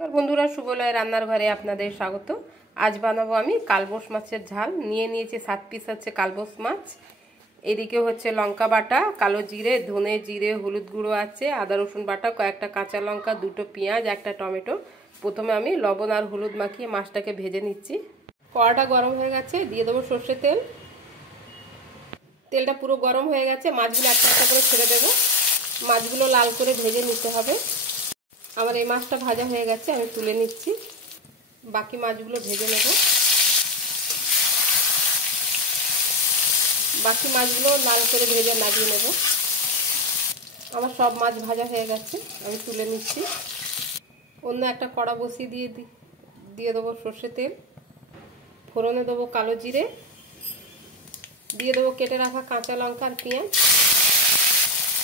আর বন্ধুরা, শুভলয় রান্নার ঘরে আপনাদের স্বাগত। আজ বানাবো আমি কালবোস মাছের ঝাল। নিয়ে নিয়েছি 7 পিস হচ্ছে কালবোস মাছ। এদিকে হচ্ছে লঙ্কা বাটা, কালো জিরে, ধনে জিরে, হলুদ গুঁড়ো আছে, আদা রসুন বাটা, কয়েকটা কাঁচা লঙ্কা, 2টো পেঁয়াজ, একটা টমেটো। প্রথমে আমি লবণ আর হলুদ মাখিয়ে মাছটাকে ভেজে নিচ্ছি। কড়াটা গরম হয়ে গেছে, দিয়ে দেবো সর্ষের তেল। তেলটা পুরো গরম হয়ে গেছে, মাছগুলো একটা একটা করে ছেড়ে দেবো। মাছগুলো লাল করে ভেজে নিতে হবে। আমার এই মাছটা ভাজা হয়ে গেছে, আমি তুলে নিচ্ছি। বাকি মাছগুলো ভেজে নেব। বাকি মাছগুলো লাল করে ভেজে নামিয়ে নেব। আমার সব মাছ ভাজা হয়ে গেছে, আমি তুলে নিচ্ছি। অন্য একটা কড়া বসিয়ে দিয়ে দেবো সর্ষের তেল। ফোড়নে দেবো কালো জিরে, দিয়ে দেবো কেটে রাখা কাঁচা লঙ্কা আর পেঁয়াজ।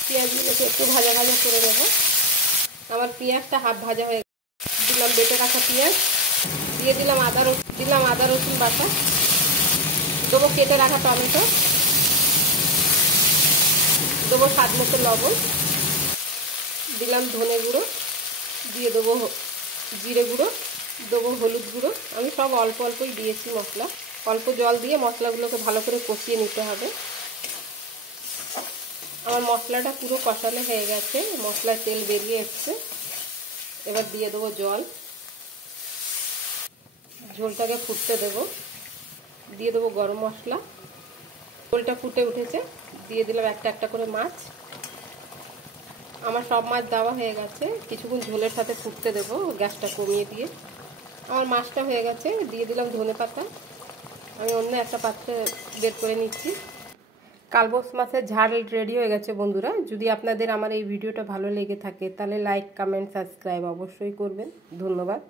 পেঁয়াজগুলোকে একটু ভাজা ভাজা করে নেব। আমার পেঁয়াজটা হাফ ভাজা হয়ে দিলাম বেটে রাখা পেঁয়াজ, দিয়ে দিলাম আদা রসুন বাটা, দেবো কেটে রাখা টমেটো, দেবো স্বাদ মতো লবণ, দিলাম ধনে গুঁড়ো, দিয়ে দেবো জিরে গুঁড়ো, দেবো হলুদ গুঁড়ো। আমি সব অল্প অল্পই দিয়েছি মশলা। অল্প জল দিয়ে মশলাগুলোকে ভালো করে কষিয়ে নিতে হবে। আমার মশলাটা পুরো কষানো হয়ে গেছে, মশলার তেল বেরিয়ে এসছে। এবার দিয়ে দেবো জল, ঝোলটাকে ফুটতে দেবো। দিয়ে দেবো গরম মশলা। ঝোলটা ফুটে উঠেছে, দিয়ে দিলাম একটা একটা করে মাছ। আমার সব মাছ দেওয়া হয়ে গেছে, কিছুক্ষণ ঝোলের সাথে ফুটতে দেবো গ্যাসটা কমিয়ে দিয়ে। আমার মাছটা হয়ে গেছে, দিয়ে দিলাম ধনেপাতা। আমি অন্য একটা পাত্রে বের করে নিচ্ছি। কালবোস মাছের ঝাল রেডি হয়ে গেছে বন্ধুরা। যদি আপনাদের আমার এই ভিডিওটা ভালো লেগে থাকে তাহলে লাইক, কমেন্ট, সাবস্ক্রাইব অবশ্যই করবেন। ধন্যবাদ।